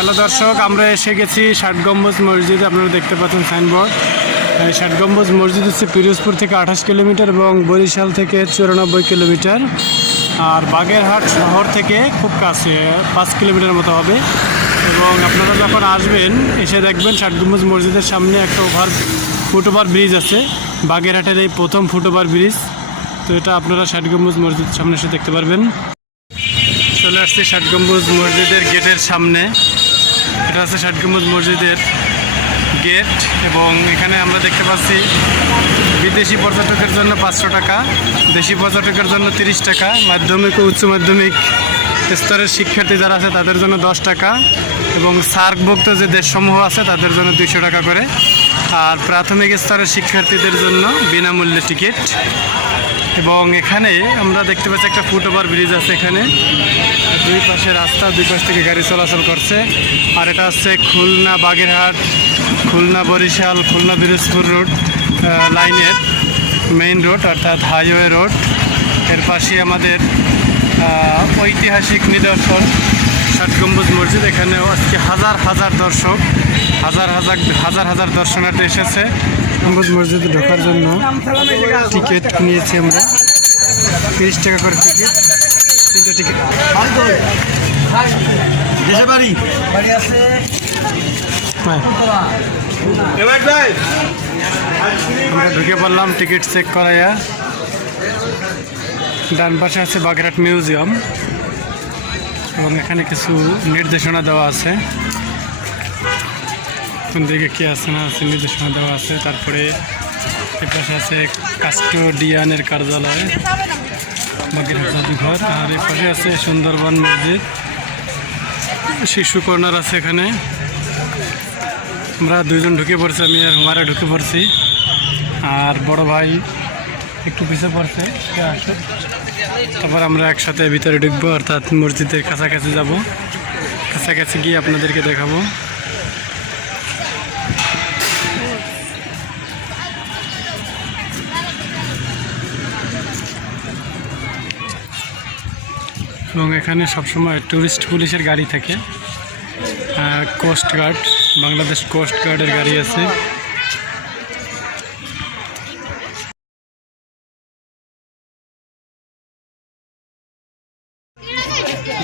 Hello দর্শক, আমরা এসে গেছি ষাট গম্বুজ মসজিদে, আপনারা দেখতে পাচ্ছেন সাইনবোর্ড। ষাট গম্বুজ মসজিদ হচ্ছে পিরোজপুর থেকে আঠাশ কিলোমিটার এবং বরিশাল থেকে চুরানব্বই কিলোমিটার। আর বাগেরহাট শহর থেকে খুব কাছে, পাঁচ কিলোমিটার মতো হবে। এবং আপনারা যখন আসবেন, এসে দেখবেন ষাট গম্বুজ মসজিদের সামনে একটা ওভার ফুটওভার ব্রিজ আছে। বাগেরহাটের এই প্রথম ফুটওভার ব্রিজ। তো এটা আপনারা ষাট গম্বুজ মসজিদ সামনে এসে দেখতে পারবেন। চলে আসছি ষাট গম্বুজ মসজিদের গেটের সামনে। এটা হচ্ছে ষাট গম্বুজ মসজিদের গেট এবং এখানে আমরা দেখতে পাচ্ছি বিদেশি পর্যটকের জন্য পাঁচশো টাকা, দেশি পর্যটকের জন্য তিরিশ টাকা, মাধ্যমিক ও উচ্চ মাধ্যমিক স্তরের শিক্ষার্থী যারা আছে তাদের জন্য দশ টাকা এবং সার্কভুক্ত যে দেশসমূহ আছে তাদের জন্য দুইশো টাকা করে। আর প্রাথমিক স্তরের শিক্ষার্থীদের জন্য বিনামূল্যে টিকিট এবং এখানে আমরা দেখতে পাচ্ছি একটা ফুটওভার ব্রিজ আছে এখানে। দুই পাশে রাস্তা, দুই পাশ থেকে গাড়ি চলাচল করছে। আর এটা হচ্ছে খুলনা বাগেরহাট, খুলনা বরিশাল, খুলনা পিরোজপুর রোড লাইনের মেইন রোড অর্থাৎ হাইওয়ে রোডের পাশে আমাদের ঐতিহাসিক নিদর্শন, ষাট গম্বুজ মসজিদ। এখানেও আজকে হাজার হাজার দর্শক, হাজার হাজার হাজার হাজার দর্শনার্থী এসেছে। গম্বুজ মসজিদে ঢোকার জন্য টিকিট নিয়েছি আমরা। তিরিশ টাকা করে টিকিট, তিনটে টিকিট। হ্যাঁ। আমরা ঢুকে পড়লাম, টিকিট চেক করাইয়া। ডান পাশে আছে বাগেরহাট মিউজিয়াম। এবং এখানে কিছু নির্দেশনা দেওয়া আছে। কোন দিকে কী আছে না আছে নির্দেশনা দেওয়া আছে। তারপরে এর পাশে আছে কাস্টোডিয়ানের কার্যালয় বাগেরহাট জাদুঘর আর এর পাশে আছে সুন্দরবন মসজিদ। শিশু কর্নার আছে এখানে। আমরা দুইজন ঢুকে পড়ছি, আমি আর হুমারে ঢুকে পড়ছি। আর বড় ভাই একটু পিছিয়ে পড়ছে তারপর আমরা একসাথে ভিতরে ঢুকবো, অর্থাৎ মসজিদের কাছাকাছি যাব। কাছাকাছি গিয়ে আপনাদেরকে দেখাবো। এবং এখানে সবসময় টুরিস্ট পুলিশের গাড়ি থাকে। কোস্ট গার্ড বাংলাদেশ কোস্ট গার্ডের গাড়ি আছে।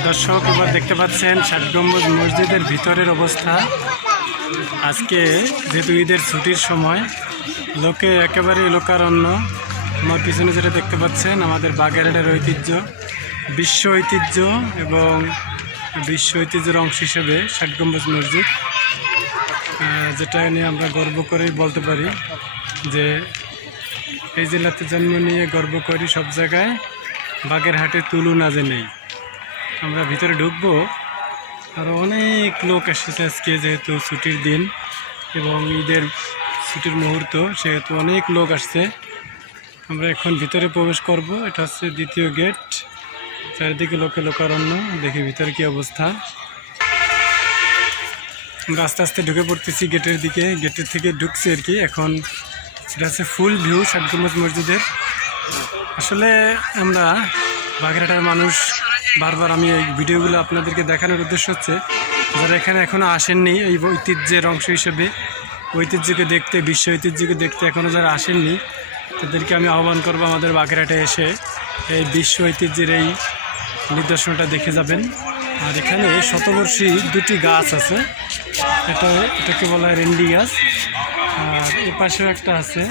দর্শক, এবার দেখতে পাচ্ছেন ষাট গম্বুজ মসজিদের ভিতরের অবস্থা। আজকে যেহেতু ঈদের ছুটির সময়, লোকে একেবারে লোকারণ্য। আমার পিছনে যেটা দেখতে পাচ্ছেন, আমাদের বাগেরহাটের ঐতিহ্য। বিশ্ব ঐতিহ্য এবং বিশ্ব ঐতিহ্যের অংশ হিসেবে ষাট গম্বুজ মসজিদ যেটা নিয়ে আমরা গর্ব করেই বলতে পারি যে এই জেলাতে জন্ম নিয়ে গর্ব করি সব জায়গায়, বাগেরহাটে তুলনা যে নেই আমরা ভিতরে ঢুকবো, আর অনেক লোক এসেছে আজকে যেহেতু ছুটির দিন এবং ঈদের ছুটির মুহূর্ত, সেহেতু অনেক লোক আসছে। আমরা এখন ভিতরে প্রবেশ করব, এটা হচ্ছে দ্বিতীয় গেট। চারিদিকে লোকে লোকারণ্য, দেখি ভিতরে কি অবস্থা। আমরা আস্তে আস্তে ঢুকে পড়তেছি গেটের দিকে, গেটের থেকে ঢুকছি আর কি। এখন সেটা হচ্ছে ফুল ভিউ ষাটগম্বজ মসজিদের। আসলে আমরা বাগেরহাটের মানুষ, বারবার আমি এই ভিডিওগুলো আপনাদেরকে দেখানোর উদ্দেশ্য হচ্ছে, যারা এখানে এখনও আসেননি এই ঐতিহ্যের অংশ হিসেবে, ঐতিহ্যকে দেখতে, বিশ্ব ঐতিহ্যকে দেখতে এখনও যারা আসেননি তাদেরকে আমি আহ্বান করব আমাদের বাগেরহাটে এসে এই বিশ্ব ঐতিহ্যের এই নিদর্শনটা দেখে যাবেন। আর এখানে শতবর্ষী দুটি গাছ আছে। এটা এটাকে বলা হয় রেন্ডি গাছ। আর এ পাশেও একটা আছে।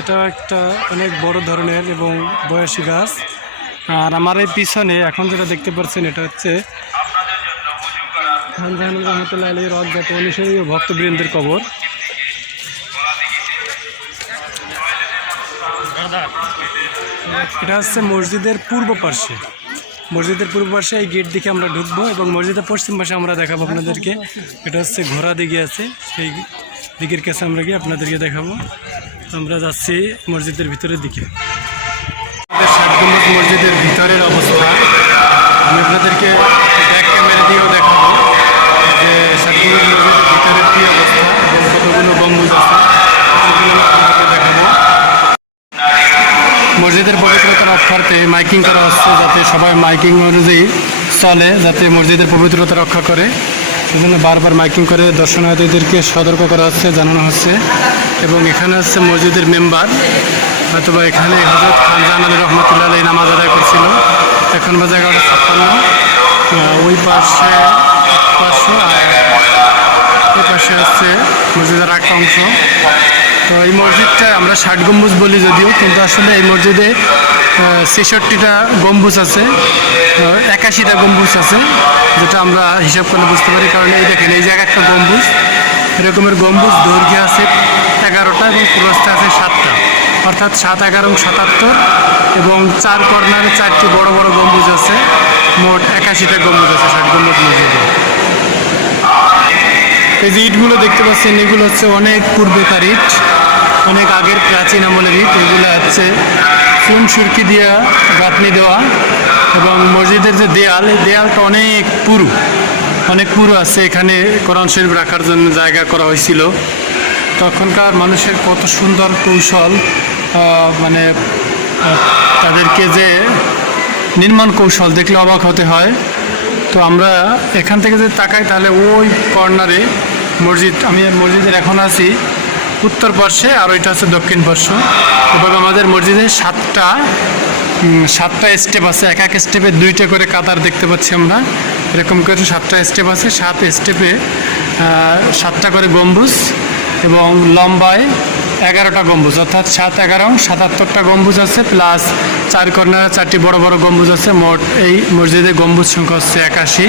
এটাও একটা অনেক বড় ধরনের এবং বয়সী গাছ। আর আমার এই পিছনে এখন যেটা দেখতে পাচ্ছেন, এটা হচ্ছে খান জাহানুর রহমতুল্লাহ অনুসারী ও ভক্তবৃন্দের কবর। এটা হচ্ছে মসজিদের পূর্ব পার্শ্বে। মসজিদের পূর্ব পার্শ্বে এই গেট দিকে আমরা ঢুকবো এবং মসজিদের পশ্চিম পাশে আমরা দেখাবো আপনাদেরকে। এটা হচ্ছে ঘোড়া দিকে আছে, সেই দিকের কাছে আমরা গিয়ে আপনাদেরকে দেখাবো। আমরা যাচ্ছি মসজিদের ভিতরের দিকে। মসজিদের ভিতরের অবস্থা। আমি আপনাদেরকে ব্যাক ক্যামেরা দিয়েও দেখাবো যে ষাট মসজিদের ভিতরের কী অবস্থা এবং কতগুলো আছে। মাইকিং করা হচ্ছে যাতে সবাই মাইকিং অনুযায়ী চলে, যাতে মসজিদের পবিত্রতা রক্ষা করে। সেজন্য বারবার মাইকিং করে দর্শনার্থীদেরকে সতর্ক করা হচ্ছে, জানানো হচ্ছে। এবং এখানে হচ্ছে মসজিদের মেম্বার, হয়তোবা এখানে হজরত খান জাহান আলী রহমতুল্লাহ আলী নামাজ আদায় করছিল। এখন বাজে এগারোটা ছাপ্পান্ন। ওই পাশে আর এই পাশে হচ্ছে মসজিদের একটা অংশ। তো এই মসজিদটা আমরা ষাট গম্বুজ বলি যদিও, কিন্তু আসলে এই মসজিদে ছেষট্টিটা গম্বুজ আছে একাশিটা গম্বুজ আছে, যেটা আমরা হিসাব করলে বুঝতে পারি, কারণ এই দেখেন, এই জায়গায় একটা গম্বুজ, এরকমের গম্বুজ দৈর্ঘ্য আছে এগারোটা এবং প্রস্থে আছে সাতটা। অর্থাৎ সাত, এগারো, সাতাত্তর এবং চার কর্নারে চারটি বড় বড় গম্বুজ আছে, মোট একাশিটা গম্বুজ আছে, ষাট গম্বুজ মসজিদে এই যে ইটগুলো দেখতে পাচ্ছেন, এগুলো হচ্ছে অনেক পূর্বেকার ইট, অনেক আগের প্রাচীন আমলের ইট, এগুলো হচ্ছে চুন সুরকি দিয়া গাঁথনি দেওয়া এবং মসজিদের যে দেয়াল, এই দেয়ালটা অনেক পুরু। অনেক পুরু আছে, এখানে কোরআন শরীফ রাখার জন্য জায়গা করা হয়েছিল। তখনকার মানুষের কত সুন্দর কৌশল মানে তাদেরকে যে নির্মাণ কৌশল দেখলে অবাক হতে হয়। তো আমরা এখান থেকে যদি তাকাই, তাহলে ওই কর্নারে মসজিদ, আমি মসজিদের এখন আছি। উত্তর পার্শ্বে আর ওইটা হচ্ছে দক্ষিণ পার্শ্ব। এবং আমাদের মসজিদে সাতটা সাতটা স্টেপ আছে। এক এক স্টেপে দুইটা করে কাতার দেখতে পাচ্ছি আমরা। এরকম করে সাতটা স্টেপ আছে। সাত স্টেপে সাতটা করে গম্বুজ এবং লম্বায় এগারোটা গম্বুজ। অর্থাৎ সাত এগারো, সাতাত্তরটা গম্বুজ আছে, প্লাস চার কর্নারে, চারটি বড় বড় গম্বুজ আছে। মোট এই মসজিদে গম্বুজ সংখ্যা হচ্ছে একাশি।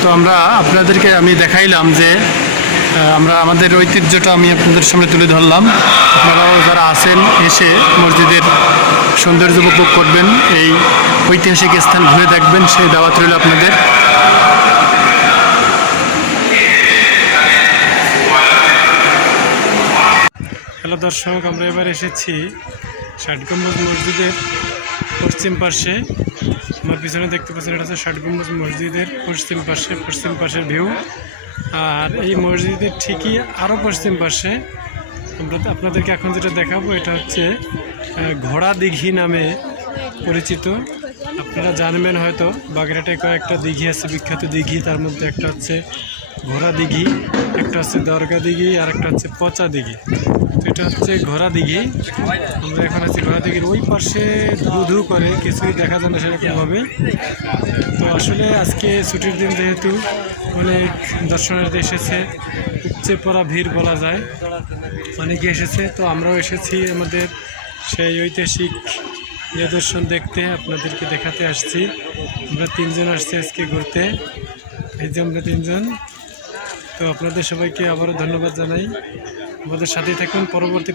তো আমরা আপনাদেরকে আমি দেখাইলাম যে আমরা আমাদের ঐতিহ্যটা আমি আপনাদের সামনে তুলে ধরলাম। আপনারাও যারা আছেন, এসে মসজিদের সৌন্দর্য উপভোগ করবেন, এই ঐতিহাসিক স্থান ঘুরে দেখবেন, সেই দাওয়াত রইল আপনাদের। হ্যালো দর্শক, আমরা এবার এসেছি ষাট গম্বুজ মসজিদের পশ্চিম পাশে। আমার পিছনে দেখতে পাচ্ছেন, এটা হচ্ছে ষাট গম্বুজ মসজিদের পশ্চিম পাশে, পশ্চিম পাশের ভিউ আর এই মসজিদের ঠিকই আরও পশ্চিম পাশে। আমরা আপনাদেরকে এখন যেটা দেখাবো, এটা হচ্ছে ঘোড়া দিঘি নামে পরিচিত। আপনারা জানবেন হয়তো, বাগেরহাটে কয়েকটা দিঘি আছে, বিখ্যাত দিঘি, তার মধ্যে একটা হচ্ছে ঘোড়া দিঘি, একটা হচ্ছে দরগা দিঘি আর একটা হচ্ছে পচা দিঘি। তো এটা হচ্ছে ঘোড়া দিঘি। আমরা এখন আছি ঘোড়া দিঘির ওই পাশে ধু ধু করে, কিছুই দেখা যায় না সেরকমভাবে। তো আসলে আজকে ছুটির দিন যেহেতু, অনেক দর্শনার্থী এসেছে, উপচে পড়া ভিড় বলা যায়। অনেকে এসেছে, তো আমরাও এসেছি আমাদের সেই ঐতিহাসিক নিদর্শন দেখতে, আপনাদেরকে দেখাতে আসছি। আমরা তিনজন আসছি আজকে ঘুরতে। এই যে আমরা তিনজন। তো আপনাদের সবাইকে আবারও ধন্যবাদ জানাই। আমাদের সাথে থাকুন পরবর্তী